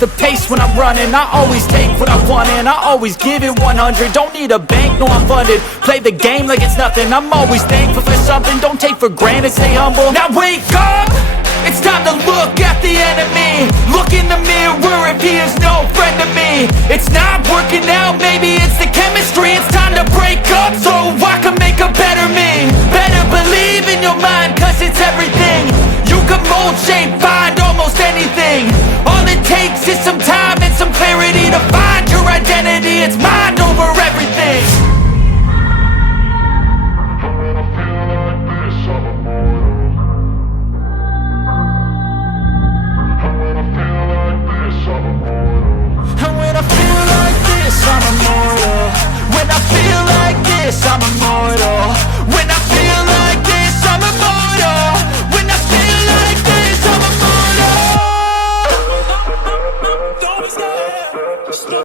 the pace when I'm running. I always take what I want and I always give it 100. Don't need a bank, no I'm funded. Play the game like it's nothing. I'm always thankful for something. Don't take for granted, stay humble. Now wake up! It's time to look at the enemy. Look in the mirror if he is no friend to me.